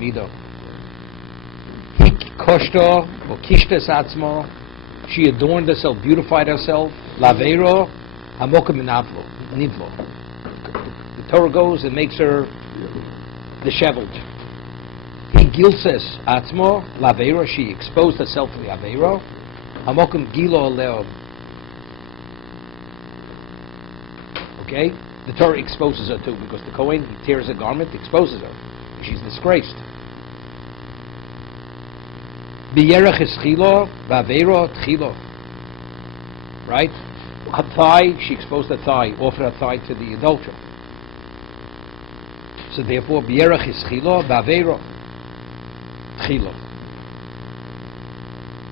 mido. Koshto or kishtes atzmo. She adorned herself, beautified herself. Lavero hamokim nivlo. The Torah goes and makes her disheveled. Gilses atzmo lavero. She exposed herself to the avero. Hamokim gilo leo. Okay, the Torah exposes her too, because the Kohen, he tears a garment, exposes her. She's disgraced. B'yerech eschilo, v'avero tchilo. Right? Her thigh, she exposed her thigh, offered her thigh to the adulterer. So therefore, b'yerech eschilo, v'avero tchilo.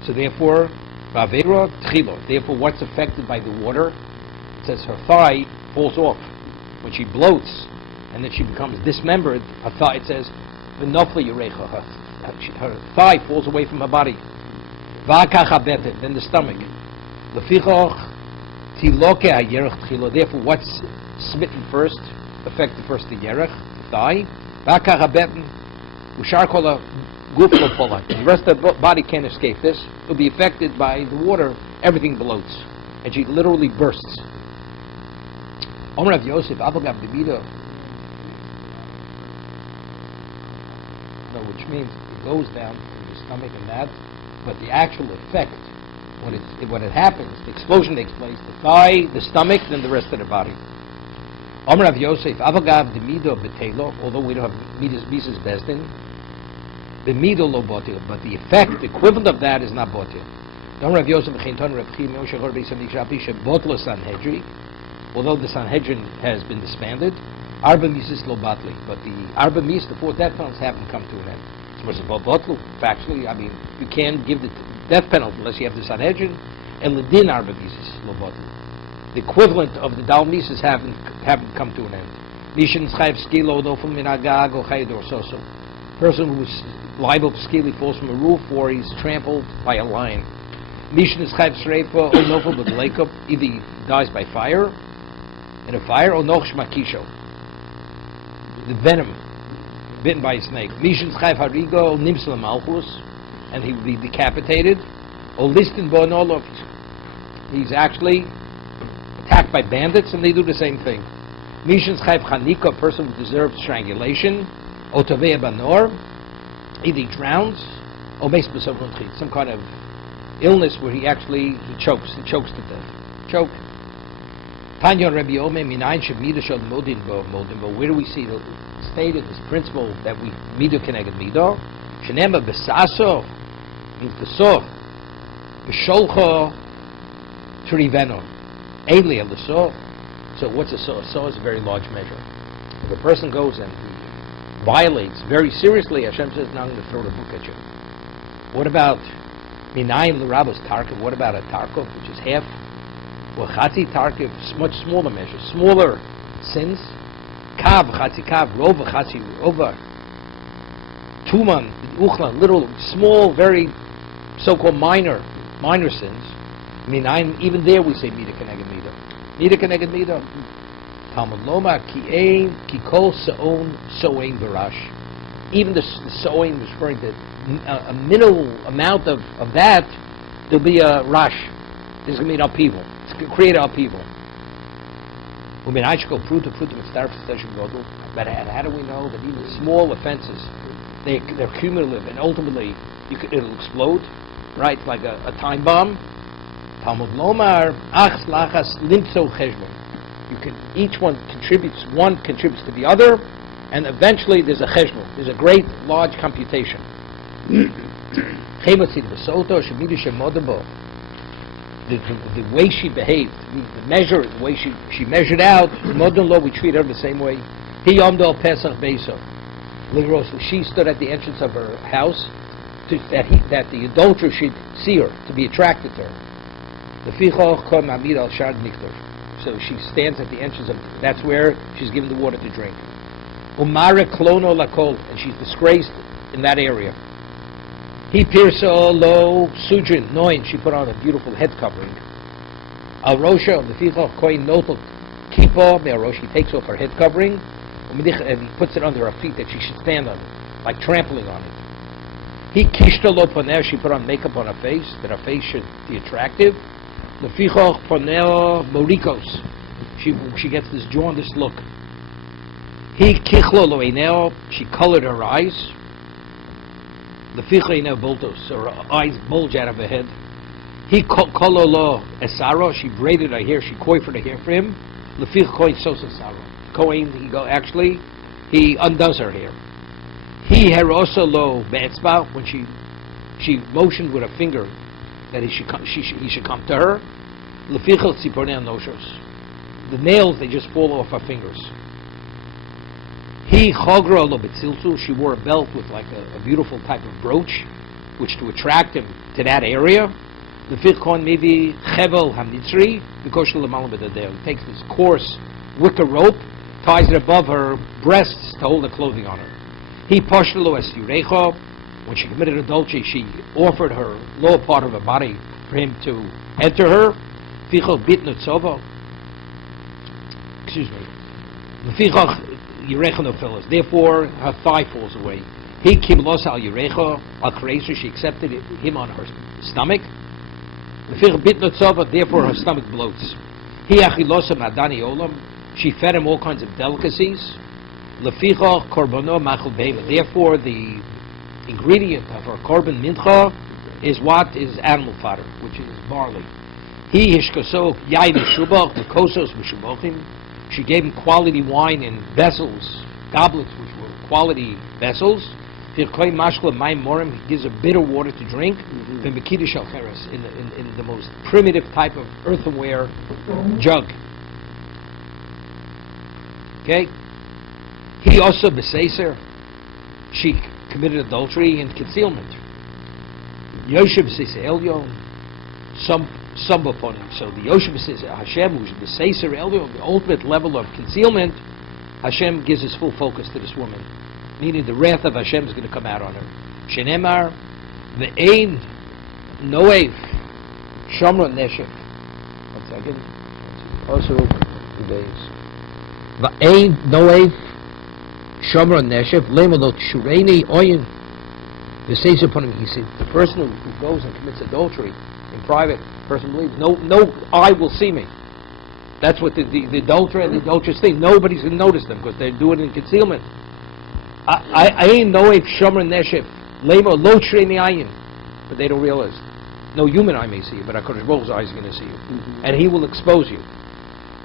So therefore, v'avero tchilo. Therefore, what's affected by the water? It says her thigh falls off when she bloats, and then she becomes dismembered. Her thigh, it says, v'nofla yurecha. Her thigh falls away from her body. Then the stomach. Therefore, what's smitten first, affected first the yerech, the thigh. The rest of the body can't escape this. It will be affected by the water. Everything bloats, and she literally bursts. Which means it goes down to the stomach and that, but the actual effect, when it happens, the explosion takes place, the thigh, the stomach, then the rest of the body. Omer Rav Yosef, avagav de mido betelo, although we don't have midas bezdin, the mido lo botil, but the effect, the equivalent of that is not botil. Omer Rav Yosef v'chinton Rav Chi me'osher hor beisam nishapi shebotlo Sanhedrin, although the Sanhedrin has been disbanded, Arba Mises lo batli, but the Arba Mis, the 4 death penalties haven't come to an end. So what's about Botlu? Factually, I mean, you can't give the death penalty unless you have the Sanhedrin, and Ledin Arba Mises lo batli. The equivalent of the Dal Mises haven't come to an end. Mishin Schayv Skilo Nofel Minagag or Chayedor Soso. Person who's liable to skili falls from a roof or he's trampled by a lion. Mishin Schayv Sreifa or Nofel B'Gleikop, either he dies by fire, in a fire, or Noch Shmakisho. The venom, bitten by a snake. Mishin Schayv Harigo, Nimsel Malchus, and he will be decapitated. Or Listin Bonolov, he's actually attacked by bandits, and they do the same thing. Mishin Schayv Chanika, a person who deserves strangulation. Or Tovea Banor, either he drowns, or some kind of illness where he chokes to death. Choke. Tanyon Rabbi Ome Minayin Shemida Shal Modin Bo. Where do we see the stated this principle that we mido keneged mido? Shenema besaso means the saw. Besholcho triveno. Ainli the saw. So what's a saw? A saw is a very large measure. If a person goes and violates very seriously, Hashem says, "Now I'm going to throw the book at you." What about Minayin l'rabos tarkov? What about a tarkov, which is half? Well, Chatzi Tarkiv, much smaller measures, smaller sins. Kav, Chatzi Kav, Rova, Chatzi Rova. Tuman, Uchlan, little, small, very so-called minor sins. Even there we say Mida Keneged Mida. Mida Keneged Mida. Talmud Loma, Ki Kol Sa'on So'en Varash. Even the So'en was referring to a minimal amount of that, there'll be a rush. There's going to be an upheaval. It's going to create an upheaval. But how do we know that even small offenses, they're cumulative, and ultimately it'll explode, right? Like a time bomb. Talmud Lomar, Ach Lachas Limtso Cheshbon. Each one contributes to the other, and eventually there's a cheshbon. There's a great, large computation. The way she behaved, the way she measured out, modern law, we treat her the same way. She stood at the entrance of her house that the adulterer should see her, to be attracted to her. So she stands at the entrance of, that's where she's given the water to drink. And she's disgraced in that area. He pirso lo sujin noin. She put on a beautiful head covering. Al rosha the fichach koin notel kippah me'arosh. He takes off her head covering and he puts it under her feet that she should stand on. like trampling on it. He kishta lo paneh, she put on makeup on her face, that her face should be attractive. Lefichoch paneh morikos, she gets this jaundiced look. He kichlo lo eineo, she colored her eyes. Lefichoch eineo boltos, so her eyes bulge out of her head. He kolo lo esaro, she braided her hair, she coiffed her hair for him. Lefichoch koin sosa saro, koin, he undoes her hair. He herosa lo be'etzba, when she motioned with her finger that he should come to her. Lefichel tzipornei noshos, the nails, they just fall off her fingers. He chogra lo betzilzu, she wore a belt with like a beautiful type of brooch, which to attract him to that area. Lefich kon mivi chevel hamnitzri, because he takes this coarse wicker rope, ties it above her breasts to hold the clothing on her. He poshelo es yurecho, when she committed adultery, she offered her lower part of her body for him to enter her. Ficho bit nutzova. Excuse me. Ficho yurecho no fellows. Therefore, her thigh falls away. He kiblos al yurecho al kreisha. She accepted him on her stomach. Ficho bit nutzova. Therefore, her stomach bloats. He achilosa madani olam. She fed him all kinds of delicacies. Leficha korbono machal behema. Therefore, the ingredient of her korban mincha is what? Is animal fodder, which is barley. He hishkoso yain shubach lekosos mishubochim. She gave him quality wine in vessels, goblets, which were quality vessels. Firkoi mashkla mayim morim. He gives her bitter water to drink. V'mekida shel cheres, in the most primitive type of earthenware jug. Okay. He also beseser. She committed adultery and concealment. Yoshev beseser elyon, some upon him. So the Yoshev beseser Hashem, who's beseser elyon, the ultimate level of concealment, Hashem gives his full focus to this woman, meaning the wrath of Hashem is going to come out on her. Shenemar ve'ein noev shamra neshef. 1 second. Also, days. Ve'ein noev Shomra Neshef, Lemalot Shureni Oyin. The says upon him, he said, the person who goes and commits adultery in private, the person believes, no eye will see me. That's what the adulterer and the adulteress think. Nobody's going to notice them because they're doing it in concealment. I ain't no if Shomra Neshef, Lema Lo Shureni Ayin. But they don't realize. No human eye may see you, but HaKadosh Baruch Hu's eye is going to see you. And he will expose you.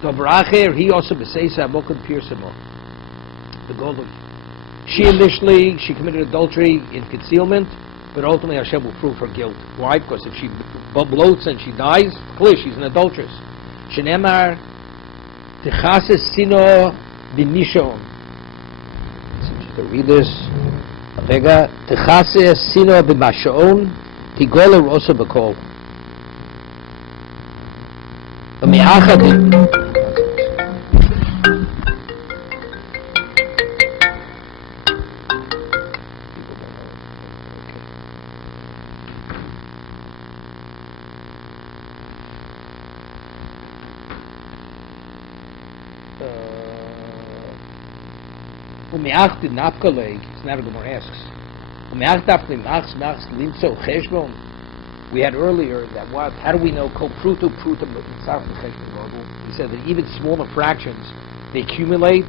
Dobracher, he also beseisa Mokad Pirsamo. The golden. She committed adultery in concealment, but ultimately Hashem will prove her guilt. Why? Because if she bloats and she dies, clear she's an adulteress. Shenemar Techases Sino B'Mishon. To read this. Rega Techases Sino B'Mashon Tigoler also B'Kol. Umeach Nafkalei, it's not a Gemara asks. Umeach Nafkalei Limso Cheshbon. We had earlier that what? How do we know Kol Pruto Pruto Mitzarf Cheshbon? He said that even smaller fractions they accumulate.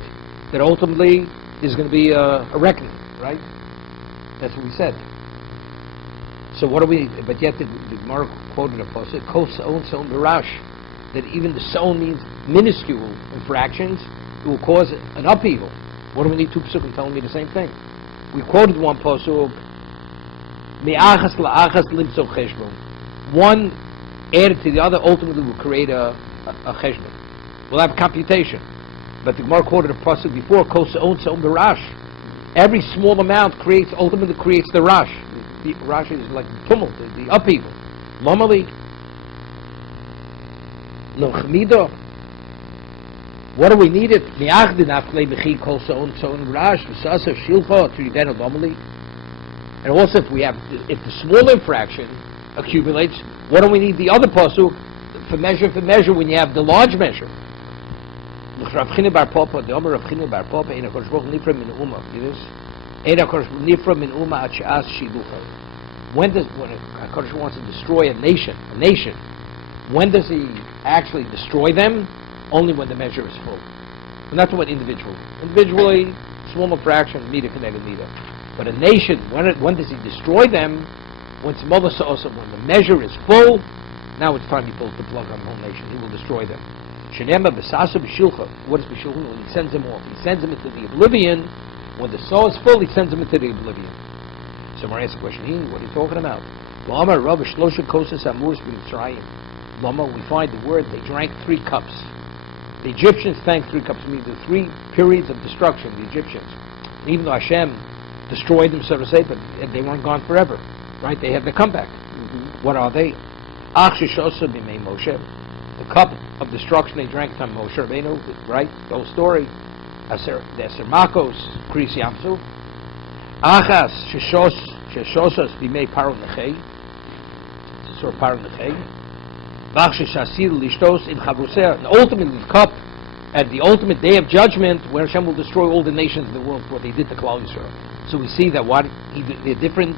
That ultimately there's going to be a reckoning, right? That's what we said. So what do we? But yet the Gemara quoted a pasuk Kol Saon Saon Barash, that even the Saon means minuscule infractions. It will cause an upheaval. What do we need two pasukim telling me the same thing? We quoted one pasuk, me'achas la'achas limso cheshbon. One added to the other ultimately will create a cheshbon. We'll have computation. But the Gemara quoted a pasuk before, kol se'on se'on b'rash. Every small amount ultimately creates the rash. The rash is like the tumult, the upheaval. Lomali. Lo chmido. What do we need it? And also if the small infraction accumulates, what do we need the other pasuk for measure when you have the large measure? When HaKadosh wants to destroy a nation, when does he actually destroy them? Only when the measure is full. And that's what individually, small fraction, meter connected meter. But a nation, when does he destroy them? When the measure is full, now it's time he pulls the plug on the whole nation. He will destroy them. What is b'shulcha? When he sends them off, he sends them into the oblivion. When the soul is full, he sends them into the oblivion. So we're asking the question, what are you talking about? We find the word, they drank 3 cups. The Egyptians drank 3 cups, meaning the 3 periods of destruction, the Egyptians. Even though Hashem destroyed them, so to say, but they weren't gone forever. Right? They had to come back. What are they? The cup of destruction they drank from Moshe Rabbeinu, right? The whole story. The Aser Makos, Kris Yamsu. Achas, Sheshosas, Bimei Paro Nechei. Sor Paro Nechei. And ultimately the cup at the ultimate day of judgment where Hashem will destroy all the nations in the world for what they did to Klal Yisrael. So we see that the different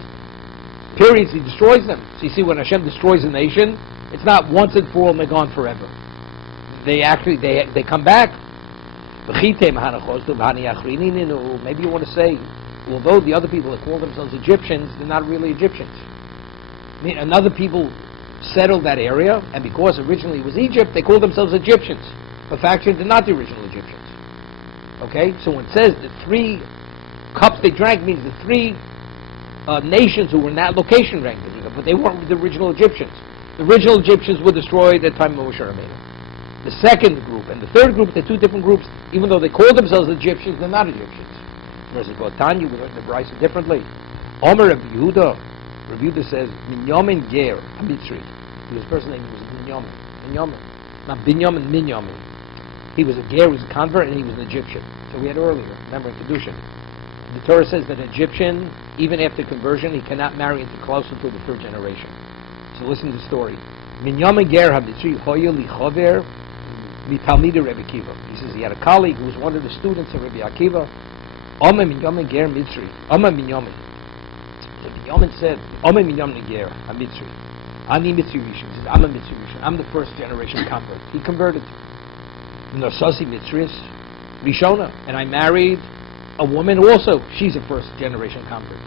periods he destroys them. So you see when Hashem destroys a nation, it's not once and for all and they're gone forever. They come back. Maybe you want to say, although the other people that call themselves Egyptians, they're not really Egyptians. I mean, another people settled that area, and because originally it was Egypt, they called themselves Egyptians. But factually, they're not the original Egyptians. Okay? So when it says the 3 cups they drank means the 3 nations who were in that location drank the 3 cups, but they weren't the original Egyptians. The original Egyptians were destroyed at the time of Moshe Rabbeinu. The second group and the third group, they're 2 different groups. Even though they call themselves Egyptians, they're not Egyptians. Versus Tanya, we learned the Brisa differently. Omer Rabbi Yehuda says, Minyamin Ger, a Mitzri. He was a person named Minyamin. Not Binyamin, Minyamin. He was a Ger, he was a convert, and he was an Egyptian. So we had earlier, remember in Kedushin. The Torah says that an Egyptian, even after conversion, he cannot marry into closer to the 3rd generation. So listen to the story. Minyamin Ger HaMitzri Hoya Lichover Mitalmida Rabbi Akiva. He says he had a colleague who was one of the students of Rabbi Akiva. Oma Minyamin Ger Mitzri. Oma Minyamin. So Minyamin said, Oma Minyamin Ger HaMitzri. Ani Mitzri Rishon. He says, I'm a Mitzri Rishon. I'm the 1st generation convert. He converted. Nosasi Mitzris Rishona. And I married a woman also. She's a 1st generation convert.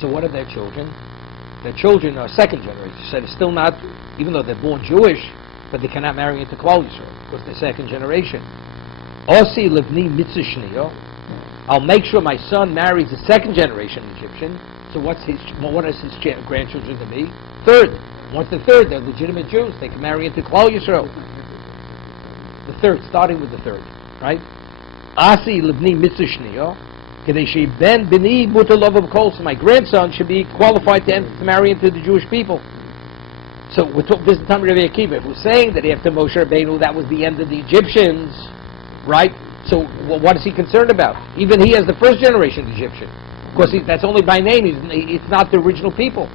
So what are their children? Their children are 2nd generation. He said it's still not, even though they're born Jewish, but they cannot marry into Klal Yisrael because they're 2nd generation. Osi Livni Mitzri Shniyo. I'll make sure my son marries a 2nd generation Egyptian. So what is his grandchildren to be? 3rd. Once they're 3rd, they're legitimate Jews. They can marry into Klal Yisrael. The 3rd, starting with the 3rd, right? Asi Livni Mitzri Shniyo. So my grandson should be qualified to marry into the Jewish people. So this is the time of Rabbi Akiva. If we're saying that after Moshe Rabbeinu that was the end of the Egyptians, right? So what is he concerned about? Even he as the 1st generation Egyptian. Of course, that's only by name. It's not the original people.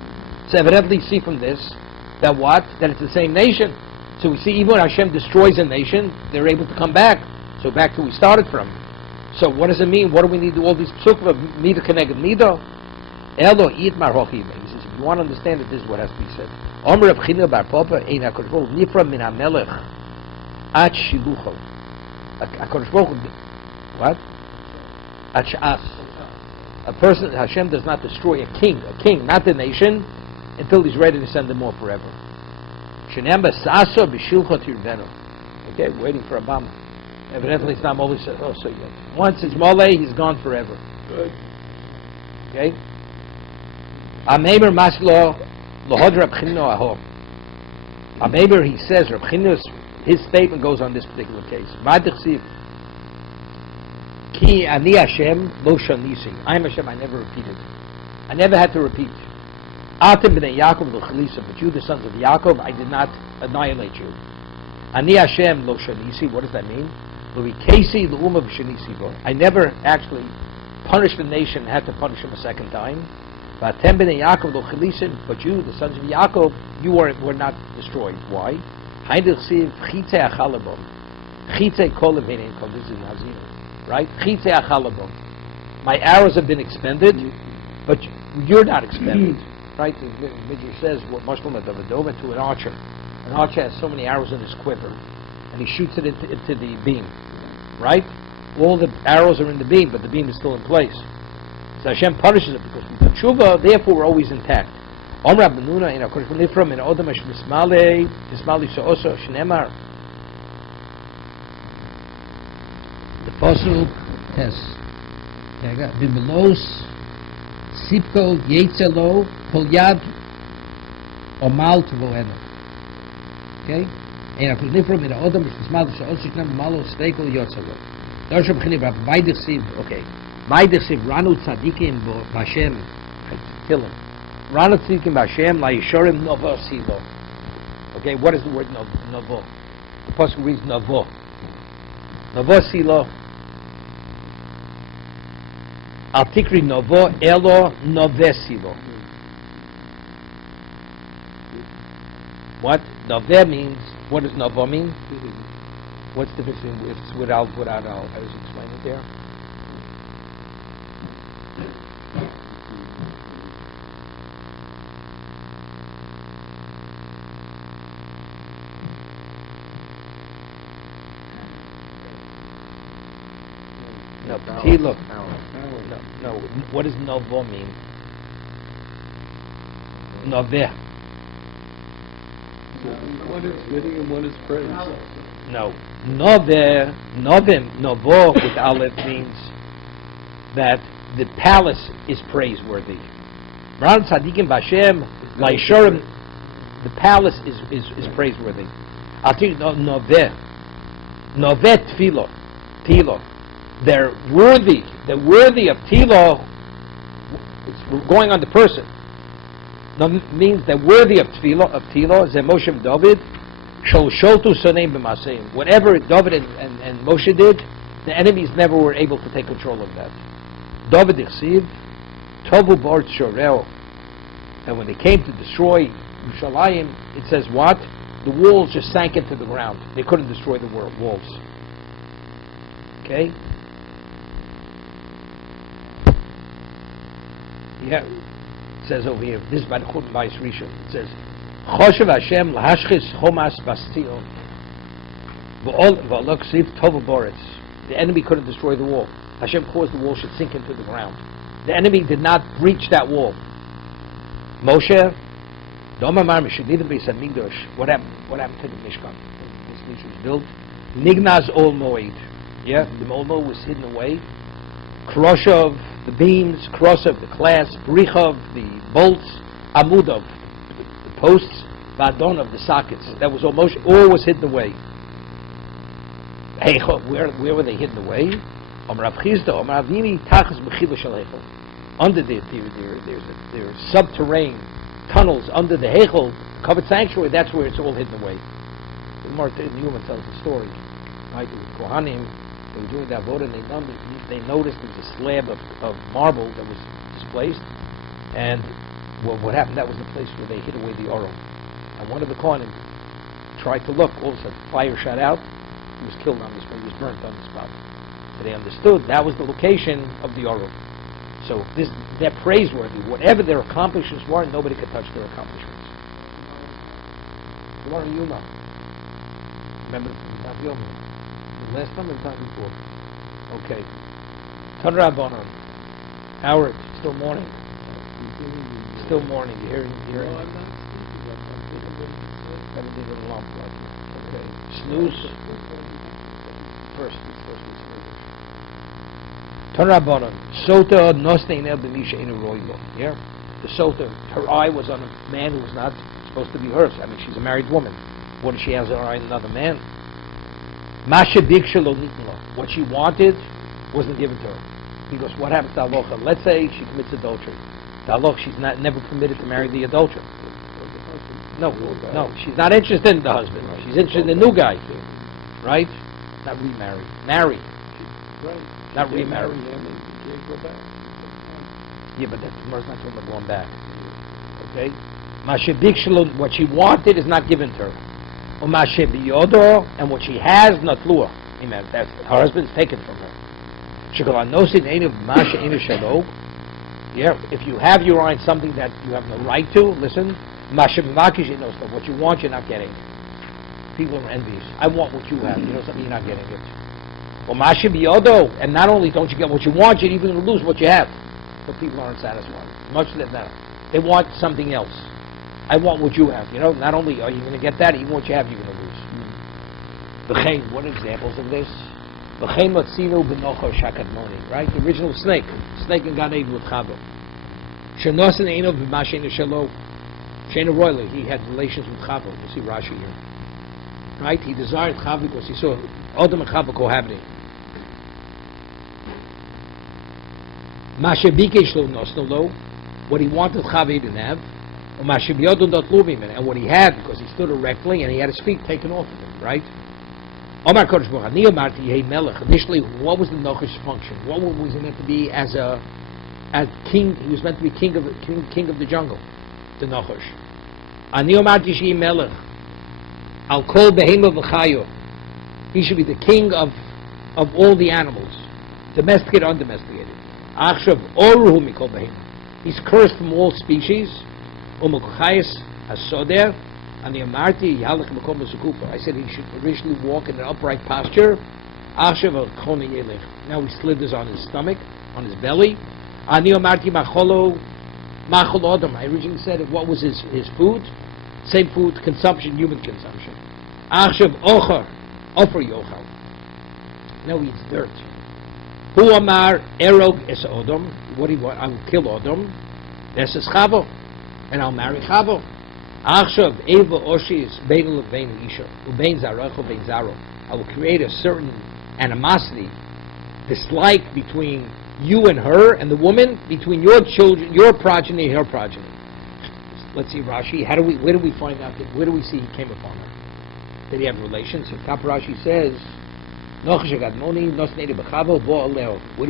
So evidently see from this that That it's the same nation. So we see even when Hashem destroys a nation, they're able to come back. So back to where we started from. So what does it mean? What do we need to do all these psukva, mida keneged mida? Elo itmar hochime. He says, if you want to understand it, this is what has to be said. Omer Reb China bar Papa, ein HaKadosh Baruch Hu nifra min hamelech ad shilucho. HaKadosh Baruch Hu, what? Ad sh'as. A person, Hashem does not destroy a king, not the nation, until he's ready to send them off forever. Shenem b'saso b'shilcho tirvenu. Okay, waiting for Obama. Evidently, it's not Moleh said, so yet. Once it's Moleh, he's gone forever. Good. Okay? Amemer maslo lohod Reb Chino aho. Amemer, he says, Reb Chino's, his statement goes on this particular case. V'adichsiv ki ani Hashem lo shanisi. I am Hashem, I never repeated. I never had to repeat. Atem b'nei Yaakov lo chalisa. But you, the sons of Yaakov, I did not annihilate you. Ani Hashem lo shanisi. What does that mean? I never actually punished the nation and had to punish him a 2nd time. But you, the sons of Yaakov, you were not destroyed. Why? Right? my arrows have been expended, but you're not expended. Right? The Midrash says, what Mashlam of a dove to an archer. An archer has so many arrows in his quiver, and he shoots it into the beam. Right? All the arrows are in the beam, but the beam is still in place. So Hashem punishes it because from tshuva, therefore we're always intact. The fossil test. Bibelos, Sipko, Yetzelo, Polyad, Omal Tvoeno. Okay? And a Kulnifrom in the Odom, which is Mal, Shoshinam, Malo, Stekel, Yotzelo. Dosham Chinibra, Maidisiv, okay. Maidisiv, Ranu Tzadikim, Bashem, kill him. Ranu Tzadikim, Bashem, La Yishorim, Novo, Silo. Okay, what is the word Novo? The person reads Novo. Novo, Silo. Al Tikri Novo, Elo, Novesilo. What? Nove means, what does Novo mean? What's the difference if it's without al? How does it explain it there? No, Tilo. No. What does Novo mean? Nove. One is fitting and one is praise. No. Novo with Aleph means that the palace is praiseworthy. Ran Tzadikim Bashem, Laishorim, the palace is praiseworthy. I'll tell you, Nove Tilo. They're worthy of Tilo. It's going on the person. Means they're worthy of Tilo. Zemoshem David. Whatever David and Moshe did, the enemies never were able to take control of that. David Ichsiv, Tovu Bar Shoreo. And when they came to destroy Yerushalayim, it says what? The walls just sank into the ground. They couldn't destroy the walls. Okay? Yeah. It says over here, this is by the Chut Bais Rishon. It says, Choshev Hashem lahashchis chomas bastion v'olok siv tova boretz. The enemy couldn't destroy the wall. Hashem caused the wall should sink into the ground. The enemy did not breach that wall. Moshe, Domamar Mishadid Beis Hamikdash. What happened to the Mishkan? This was built. Nignaz Ol Moed. Yeah, the Molmo was hidden away. Kroshov, the beams, Krosov, the clasp, Brichov, the bolts, Amudov, posts, Vadonov, the sockets. That was all Moshe, all was hidden away. Hey, where were they hidden away? Under there's subterranean tunnels under the Heichel, covered sanctuary. That's where it's all hidden away. Martin Newman tells the story. Right, the Kohanim, they were doing that vote, and they noticed there was a slab of marble that was displaced, and what happened? That was the place where they hid away the Oro. And one of the Kohanim tried to look. All of a sudden, fire shot out. He was killed on the spot. He was burnt on the spot. So they understood that was the location of the Oro. So they're praiseworthy. Whatever their accomplishments were, nobody could touch their accomplishments. What are you now? Remember the Daf Yomi? The last time or the time before? Okay. Tanra Bonan. Howard, still morning. Still morning. You hear it? Gotta leave it alone. Okay. Snooze. First. Tanra Bonan. Sotah nostein el b'misha inu roilo. Yeah? The Sotah, her eye was on a man who was not supposed to be hers. I mean, she's a married woman. What if she has her eye on another man? Masha diksha lo nitn lo. What she wanted wasn't given to her. Because what happens to Alocha? Let's say she commits adultery. To Alocha, she's never permitted to marry the adulterer. No, she's not interested in the husband. She's interested in the new guy. Right? Not remarry. Marry. Not remarry. Yeah, but that's not talking about going back. Okay? Masha diksha lo, what she wanted is not given to her. And what she has, not lua. That's her husband's taken from her. Yeah, if you have your eye on something that you have no right to, listen. What you want, you're not getting. People are envious. I want what you have. You know something, you're not getting it. And not only don't you get what you want, you're even going to lose what you have. But people aren't satisfied. Much less that. They want something else. I want what you have. You know, not only are you going to get that, even what you have, you're going to lose. What are examples of this? Right? The original snake in Gan Eden with Chava. He had relations with Chava. You see Rashi here. Right? He desired Chava because he saw Adam and Chava cohabiting. What he wanted Chava he didn't have. And what he had, because he stood erectly and he had his feet taken off of him. Right? Initially, what was the Noch's function? What was he meant to be as king? He was meant to be king of the jungle, the Nochosh. I'll call behema v'chayo. He should be the king of all the animals, domesticated, undomesticated. Achshav oruhu mikol behema. He's cursed from all species. U'mukchayis hasoder. I said he should originally walk in an upright posture. Now he slithers on his stomach, on his belly. I originally said what was his food? Same food, consumption, human consumption. Now he eats dirt. What do you want? I will kill Odom. This is Chavo. And I'll marry Chavo. I will create a certain animosity, dislike between you and her and the woman, between your children, your progeny, her progeny. Let's see Rashi. Where do we find out? Where do we see he came upon her? Did he have relations? So top Rashi says, where do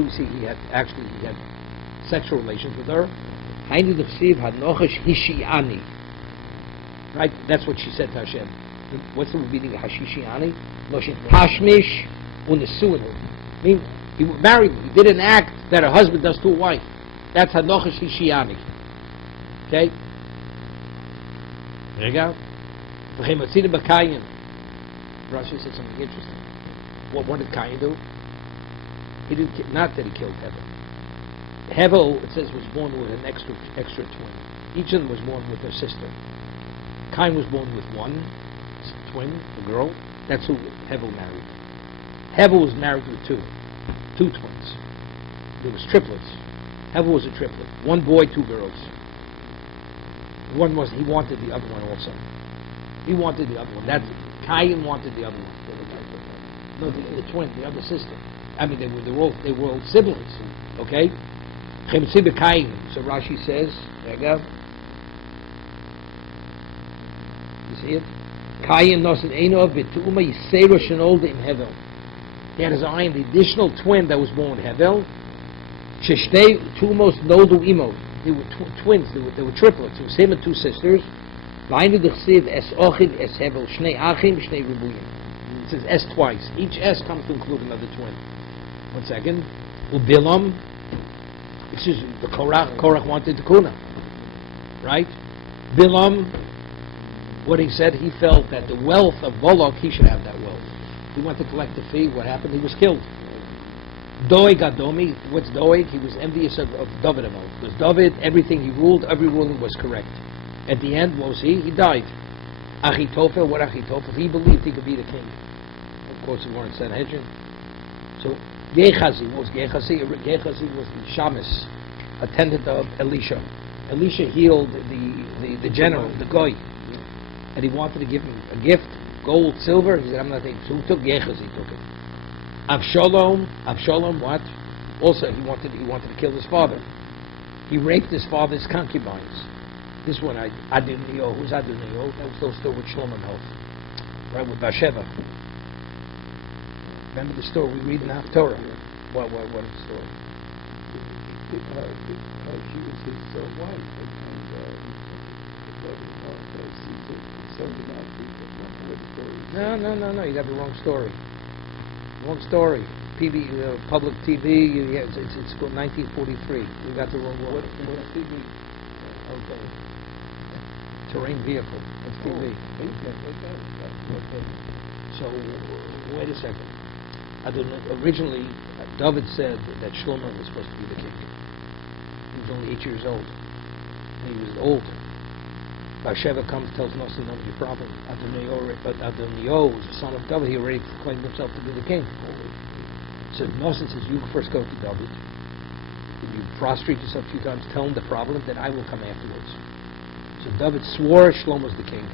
we see he had sexual relations with her? Right? That's what she said to Hashem. What's the meaning of Hashishiani? Hashmish unesuinu. I mean, he married me. He did an act that a husband does to a wife. That's Hanochash Hishiani. Okay? There you go. Rashi said something interesting. What did Cain do? He didn't. Not that he killed Hevel. Hevel, it says, was born with an extra twin. Each of them was born with their sister. Cain was born with one twin, a girl. That's who Hevel married. Hevel was married with two twins. There was triplets. Hevel was a triplet. One boy, two girls. He wanted the other one also. He wanted the other one. Cain wanted the other one. No, the twin, the other sister. I mean, they were all siblings. Okay? So Rashi says, there you go. You see it? He had his eye on the additional twin that was born, Hevel. They were twins, they were triplets. It was him and two sisters. It says S twice. Each S comes to include another twin. 1 second. Ubilam. This is the Korach wanted the Kuna. Right? Bilam, what he said, he felt that the wealth of Bolok, he should have that wealth. He went to collect the fee. What happened? He was killed. Doeg Adomi. What's Doeg? He was envious of David Amal. Because David, everything he ruled, every ruling was correct. At the end, what was he? He died. Achitophel, what Achitophel? He believed he could be the king. Of course, he weren't Sanhedrin. So, Gehazi, what was Gehazi? Gehazi was the shamus, attendant of Elisha. Elisha healed the general, the goy. And he wanted to give him a gift, gold, silver. He said, I'm not taking it. So who took Gehazi? Took it. Avshalom, what? Also, he wanted to kill his father. He raped his father's concubines. This one, Adonio. Who's Adonio? That was still with Shlomo Melech, right, with Bathsheba. Remember the story we read in the Torah? What is the story? Because she was his wife, No. You got the wrong story. Long story. Public TV. It's called 1943. We got the wrong one. What TV? Okay. Terrain vehicle. That's TV. Okay. So wait a second. Originally, David said that Shlomo was supposed to be the king. He was only 8 years old. And he was old. Bathsheba comes, tells Nossi, none of your problem. Adonio was the son of David. He already claimed himself to be the king. So Nossi says, you first go to David. You prostrate yourself a few times, tell him the problem, then I will come afterwards. So David swore Shlomo's the king.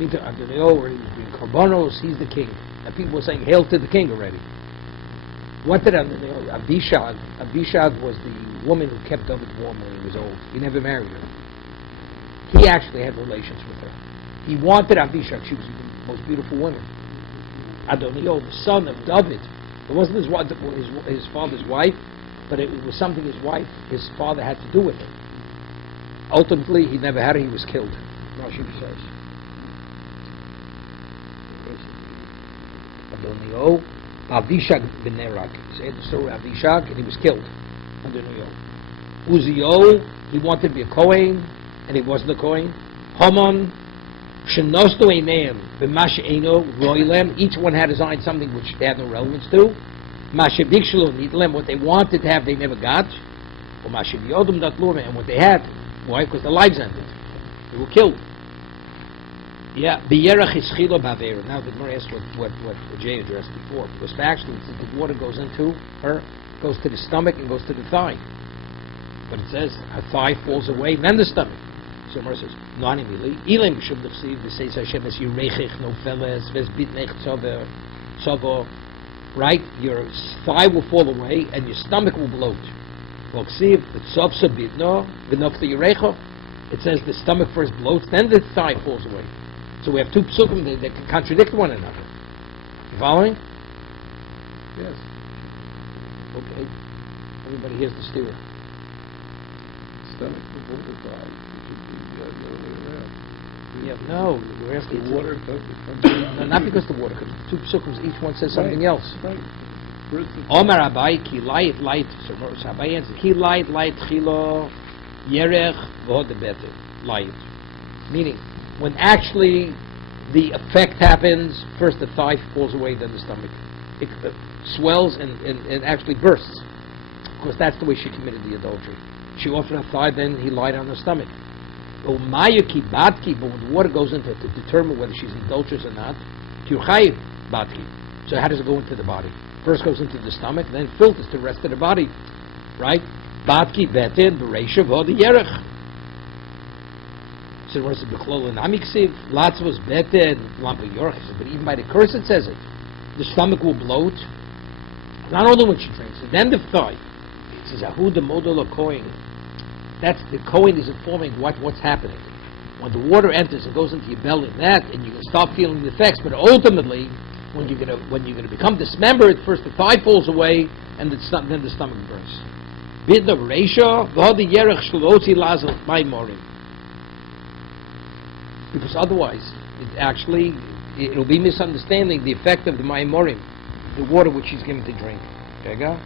Meantime, Adonio, or he was doing Karbonos, he's the king. And people were saying, hail to the king already. What did Adonio? Abishag was the woman who kept David warm when he was old. He never married her. He actually had relations with her. He wanted Abishag. She was the most beautiful woman. Adonio, the son of David. It wasn't his father's wife, but it was something his father had to do with it. Ultimately, he never had her. He was killed. Rashi says. Adonio, Avishag b'Nerak. Say the story of Avishag, and he was killed. Adonio. Uzio, he wanted to be a Kohen, and he wasn't a Kohen. Haman, Shenostu Eineim, b'Mashe Eino, Roilem. Each one had his eye on something which they had no relevance to. Mashe Bikshelo Nidlem, what they wanted to have, they never got. Or Mashe Yodum Datlum, and what they had. Why? Because their lives ended. They were killed. Yeah, B'Yerach Ischilo Bavera. Now the Gemara asked what Jay addressed before, because actually the water goes into her, goes to the stomach and goes to the thigh. But it says her thigh falls away, then the stomach. So Gemara says, Nani Mili, Ilim Shum Nefsiv, the says Hashem es Yirechech no feles, ves bitnech tzavo, right? Your thigh will fall away and your stomach will bloat. Well, see, it says the stomach first bloats, then the thigh falls away. So we have two psukim that contradict one another. You following? Yes. Okay. Everybody hears the steer. Stomach before the thigh. It should be the other way around. Yeah, no, we're asking. The water doesn't come No, not because the water, because two psukim, each one says something else. Right. Omar Abai, ki light, so Abai answers, ki light, chilo, yerech, v'hod better, light. Meaning, when actually the effect happens, first the thigh falls away, then the stomach. It swells and actually bursts. Of course, that's the way she committed the adultery. She offered her thigh, then he lied on her stomach. Umayuki batki, but when the water goes into it to determine whether she's adulterous or not, Turchai batki. So how does it go into the body? First goes into the stomach, then filters to the rest of the body. Right? Batki betin, beresha, v'od yerech. So the rest of the Bechlol and Amiksiv, lots was betin, lampa yorech. But even by the curse it says it. The stomach will bloat. Not only when she drinks it, then the thigh. It says, Ahu the model of Kohen. That's the Kohen is informing what's happening. When the water enters and goes into your belly and that, and you can start feeling the effects, but ultimately, when you're gonna become dismembered, first the thigh falls away, and then the stomach bursts. Bidna Reisha, v'hadi yerech shloti lazel ma'imorim. Because otherwise, it'll be misunderstanding the effect of the ma'imorim, the water which she's given to drink. Okay, go.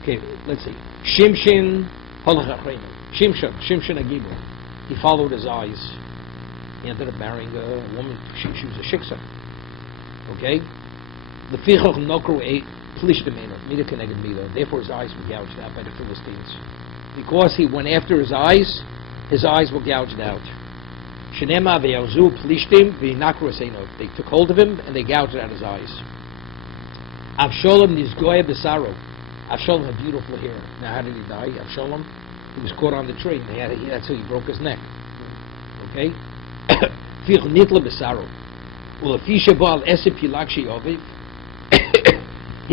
Okay, let's see. Shimshin Agibor. He followed his eyes. He ended up marrying a woman. She was a shiksa. Okay? Therefore his eyes were gouged out by the Philistines. Because he went after his eyes were gouged out. They took hold of him and they gouged out his eyes. Avshalom nizgoya b'saro. Avshalom had beautiful hair. Now how did he die? Avshalom, he was caught on the tree. That's how he broke his neck. Okay? He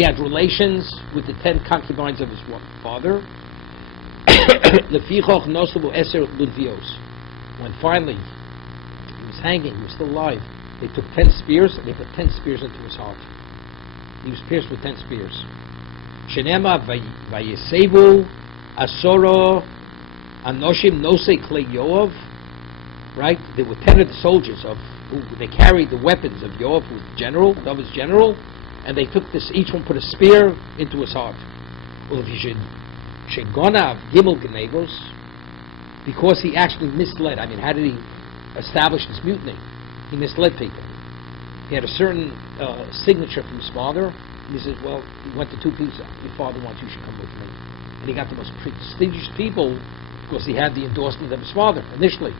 had relations with the 10 concubines of his father. When finally he was hanging, he was still alive, they took 10 spears and they put 10 spears into his heart. He was pierced with 10 spears. Shenema vayesevu asoro anoshim nosei klei Yoav. Right? There were 10 of the soldiers who they carried the weapons of Yoav, who was the general, David's general, and they took this. Each one put a spear into his heart. Well, if you should shegonav gimel genevos, because he actually misled. I mean, how did he establish this mutiny? He misled people. He had a certain signature from his father. And he says, well, he went to 2 pieces. Your father wants you should come with me. And he got the most prestigious people because he had the endorsement of his father initially.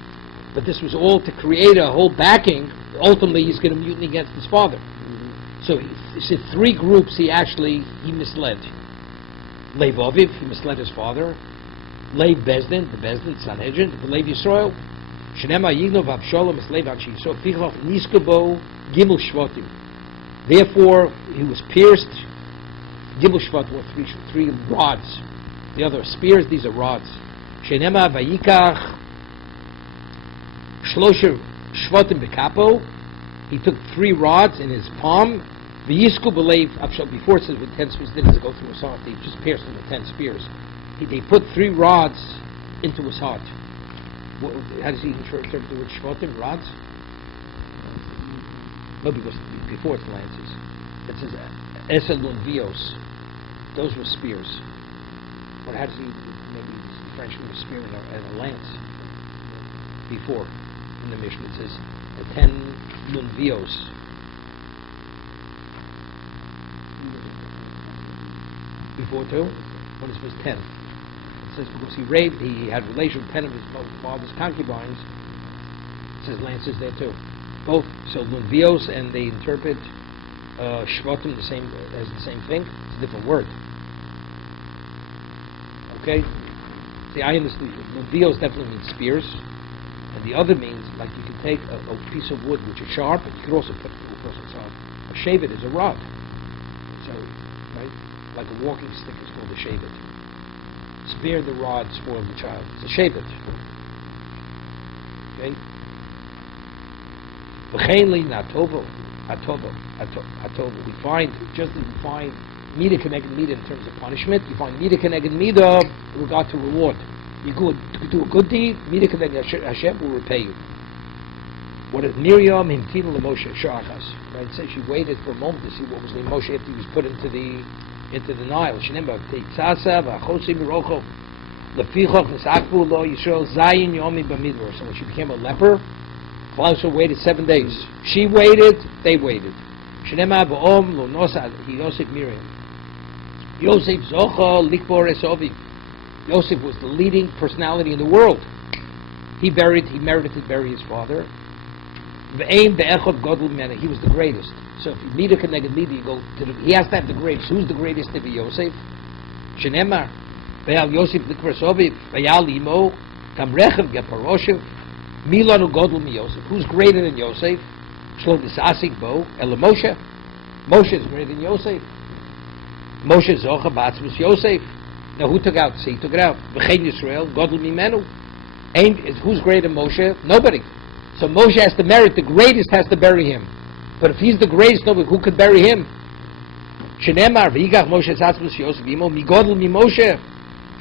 But this was all to create a whole backing. Ultimately, he's going to mutiny against his father. So he said 3 groups he misled. Lev Aviv, he misled his father. Lev Bezdin, the Bezdin, Sanhedrin, the Lev Yisrael. Shenema Yignov Avshalom Mislev Anshi Yisrael Fichach Niskabo Gimel Shvatim. Therefore, he was pierced. Gimel Shvat were 3 rods. The other spears, these are rods. Shenema Vayikach Shlosher Shvatim Bekapo. He took 3 rods in his palm. V'yisku b'leiv Avshal. Before it says with 10 spears, didn't go through his heart. They just pierced him with 10 spears. They put 3 rods into his heart. How does he interpret the word Shvatim? Rods? No, because before it's lances. It says Eselun Vios. Those were spears. But how does he, maybe the French would have spear and a lance. Before, in the Mishnah, it says the 10 Lunvios. Before 2? What is this 10? It says because he had relation with 10 of his father's concubines. It says lances there too. Both, so Lunvios, and they interpret Shvatim as the same thing. It's a different word. Okay? See, I understand. Lunvios definitely means spears. And the other means, like you can take a piece of wood which is sharp, and you can also put it to a person's heart. A shavit is a rod. So, right? Like a walking stick is called a shavit. Spare the rod, spoil the child. It's a shavit. Okay? We find, just as we find Mida connected Mida in terms of punishment, you find Mida connected Mida in regard to reward. You do a good deed, Mida connected Hashem will repay you. What is Miriam Himtina LeMoshe Shachas? Right? It says she waited for a moment to see what was the Moshe after he was put into the Nile. Shenema Teitzasa V'Achosi Mirocho Lefichoch Nesakvu Lo Yisrael Zayin Yomi B'Midbar. So when she became a leper, Klausel waited 7 days. She waited, they waited. Shenema B'Om Lo Nosa Yosef Miriam. Yosef Zocha Likbor Esovi. Yosef was the leading personality in the world. He merited to bury his father. He was the greatest. So if you meet a connected leader, you go to he has to have the greatest. Who's the greatest to be Yosef? Shenemar, Ve'al Yosef Likvarsoviv, Ve'al Imo, Tamrechev Geparoshev, Milanu Godel Mi Yosef. Who's greater than Yosef? Shlom Disasik Bo, Ela Moshe. Moshe is greater than Yosef. Moshe Zocha Batzmus Yosef. Now who took out? See, he took it out. V'chein Yisrael, Godel Mi Menu. Who's greater than Moshe? Nobody. So Moshe has to merit, the greatest has to bury him. But if he's the greatest, nobody, who could bury him? Shenemar, v'yigach Moshe tzatzus Yosef imo, migodl mi Moshe,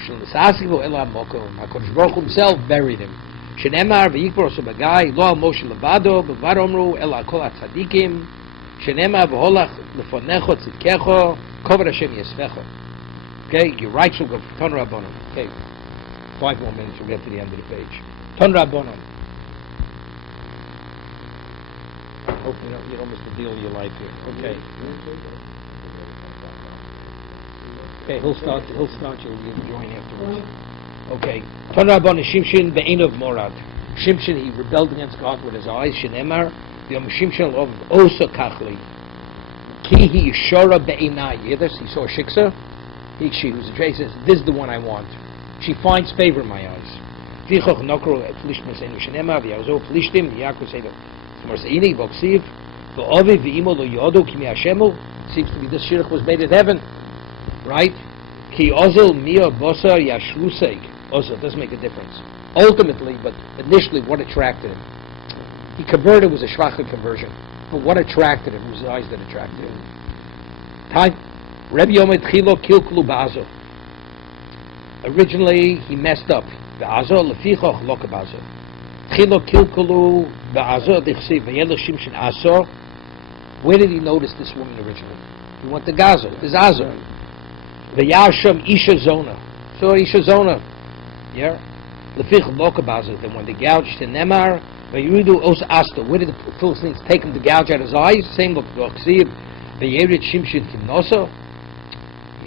sh'nesasivo ela moko. HaKadosh Baruch Hu himself buried him. Shenemar, v'yikbor oso bagai, lo al Moshe levado, b'var omru, ela kol ha-tzadikim, shenemar, v'holach lefonecho tzidkecho, kover Hashem yesvecho. Okay, your right shall go for Ton Rabbanon. Okay, 5 more minutes, we'll get to the end of the page. Ton Rabbanon. Hopefully you don't miss the deal of your life here. Okay. Okay, he'll start, you'll join afterwards. Okay. Ton Rabban Shimshon Be'enov Morad. Shimshon, he rebelled against God with his eyes. Shenemar, Yom Shimshon of Osa Kachli. Ki hi Yishora Be'enai. You hear this? He saw a shiksa. She was a He says, this is the one I want. She finds favor in my eyes. Vichoch Nokro Plishtim Seinu Shenemar, V'yazo Plishtim, V'yakos Seinu. Seems to be this shirk was made in heaven, right? Ki ozel mia bosar yashluseg. Also, it doesn't make a difference. Ultimately, but initially, what attracted him? He converted, was a shvacha conversion. But what attracted him? It was his eyes that attracted him. Time. Rabbi Yomi Tchilo Kilkulu Ba'azo. Originally, he messed up. Ba'azo lefichoch loka ba'azo. Tchilo Kilkulu Ba'azo dichsiv v'yelo Shimshon Aso. Where did he notice this woman originally? He went to Gaza. There's Azo. V'yasham Isha Zona. So Isha Zona. Yeah. Lefich loka ba'azo. Then when they gouged in Nemar, v'yuridu os asta. Where did the Philistines take him to gouge out his eyes? Same look. Dichsiv v'yerid Shimshon Timnoso.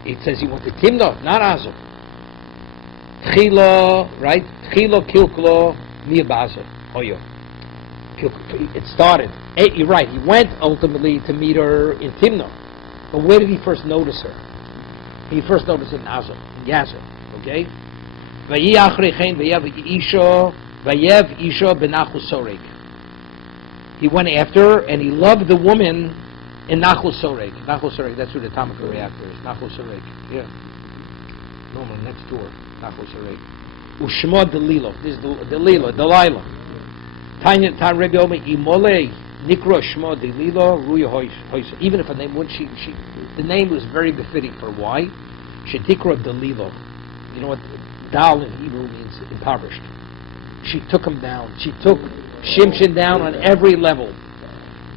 It says he went to Timno, not Azo. Tchilo, right? Tchilo Kilklo Miyabazo. Oyo. It started. You're right. He went ultimately to meet her in Timno. But where did he first notice her? He first noticed her in Azo, in Yazo. Okay? Vayev Isha Benachul Sorek. He went after her and he loved the woman in Nachul Sorek. Nachul Sorek, that's where the atomic reactor is. Nachul Sorek. Yeah. Normal, next door. Nachul Sorek. Ushmo Delilo. This is Delilo, Delilah. Tanya Tan Rebbe Omer Imole Nikro Shmo Delilo Ruya Hoysa. Even if her name would the name was very befitting for why? Shetikro Delilo. You know what Dal in Hebrew means impoverished. She took him down. She took Shimshon down on every level.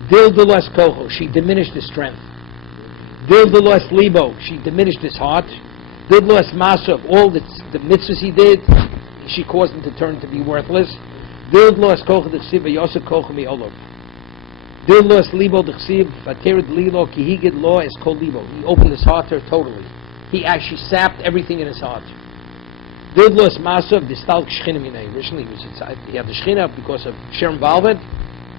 Dildulas Koho, she diminished his strength. Dildulas Libo, she diminished his heart. Dildulas Masov, all the mitzvahs he did, she caused him to turn to be worthless. Dildulas Koho Dechsiv, Yosef Koho Mi Olov. Dildulas Libo Dechsiv, Vaterid Lilo, Kihigid Lo Es Kol Libo. He opened his heart to her totally. He actually sapped everything in his heart. Dildulas Masov, Distalk Shchinim. Originally he had the Shchina because of Sher involvement.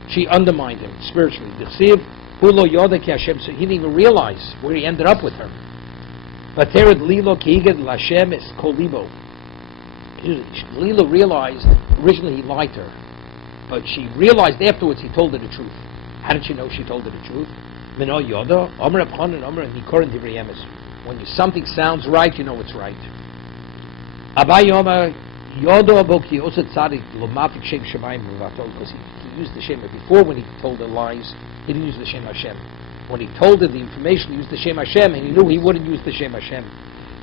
She undermined him spiritually. So he didn't even realize where he ended up with her. Lilo realized originally he lied to her, but she realized afterwards he told her the truth. How did she know she told her the truth? When something sounds right, you know it's right. Because he used the Shem before. When he told her lies, he didn't use the Shem Hashem. When he told her the information, he used the Shem Hashem, and he knew he wouldn't use the Shem Hashem.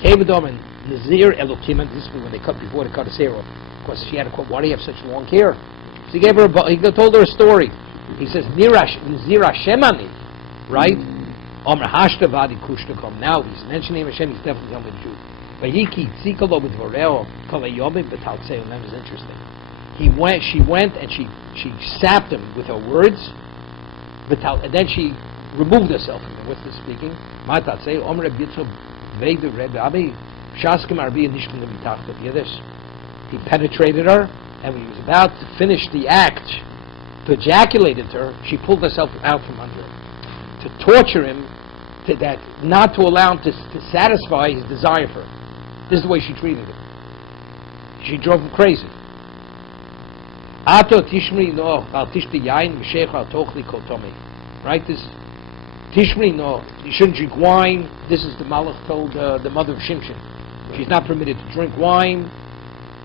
Kevadom and Nazir Elokim, and this is when they cut before they cut his hair off, because she had a quote, why do you have such long hair? So he told her a story. He says, Nazir Hashem ani, right? Omer Hashta Vadi Kushtakom. Now he's mentioning Hashem, he's definitely telling me the truth. But Yiki Tzikalo B'Dvoreo Kalayobim B'Taltseu, and that was interesting. She went and she sapped him with her words, and then she removed herself from him. What's this speaking? Hear this? He penetrated her, and when he was about to finish the act, to ejaculate into her, she pulled herself out from under him. To torture him, not to allow him to satisfy his desire for her. This is the way she treated him. She drove him crazy. Right? This Tishmri no, you shouldn't drink wine. This is the Malach told the mother of Shimshon. She's not permitted to drink wine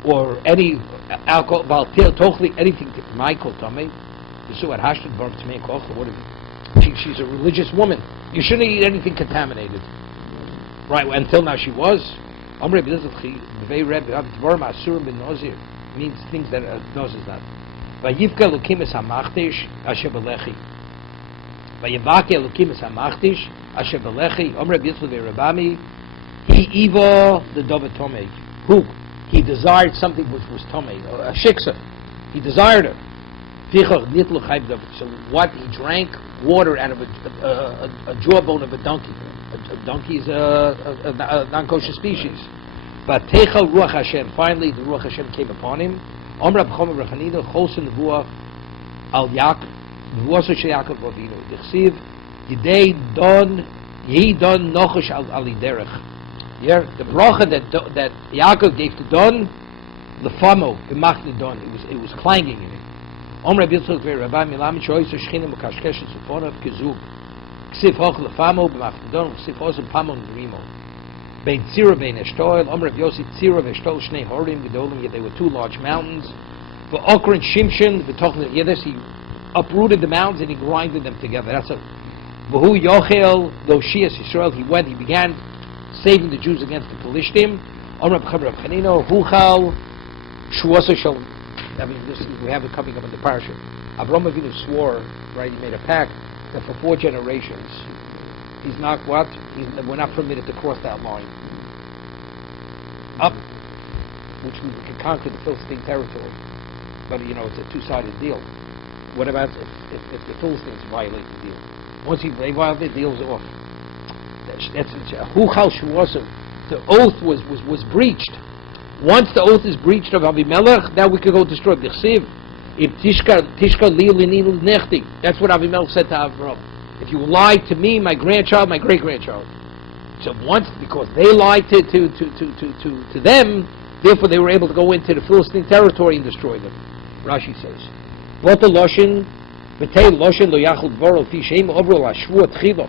or any alcohol. Anything. She's a religious woman. You shouldn't eat anything contaminated. Right? Until now she was. Means things that knows is not. Vayivka lukimis hamachtish asher belechi. Vayivake lukimis hamachtish asher belechi. Omer Yitzchak ve'Rabami. He Ivo the Dovet Tomei. Who? He desired something which was Tomei, a shiksa. He desired her. So what? He drank water out of a jawbone of a donkey. A donkey is a non-kosher species. But Techel Ruach Hashem, finally the Ruach Hashem came upon him. Omra B'chomer Rechanina Chosin Nevuah Al Yaakov Nevuah Shel Yaakov Avinu Dichsiv Yidei Don Yehi Don Nochosh Al Derech. Yeah, the bracha that Yaakov gave to Don Lefamo B'machne Don. It was clanging in it. Omra B'Yitzchak ve'Rabbi Milam Choyis Shchinim Ukashkesh Sufonav Kezub Ksiv Hoch Lefamo B'machne Don Ksiv Hosem Pamon Drimo. Bein Tzira, Bein Eshtoil, Omer of Yossi Tzira, Veshtoil, Shnei Horim, Gedolim, yet they were two large mountains. For Okra and Shimshon, the Tochel, yes, he uprooted the mountains and he grinded them together. That's a V'hu yochel Loshias Yisrael. He went. He began saving the Jews against the Pelishtim. Amar B'Chaber Chanino Huchal Shvuasa Shalom. I mean, we have it coming up in the parsha. Avraham Avinu swore, right? He made a pact that for 4 generations, he's not what? We're not permitted to cross that line up, which we can conquer the Philistine territory. But it's a two-sided deal. What about if the Philistines violate the deal? Once they violate the deal, is off. The oath was breached. Once the oath is breached of Avimelech, now we can go destroy the Chsiv. That's what Avimelech said to Avram. If you lie to me, my grandchild, my great-grandchild. So once, because they lied to them, therefore they were able to go into the Philistine territory and destroy them. Rashi says, "What the loshin, v'tei loshin lo yachol dvaro fi sheim ovro la shvuot chilo."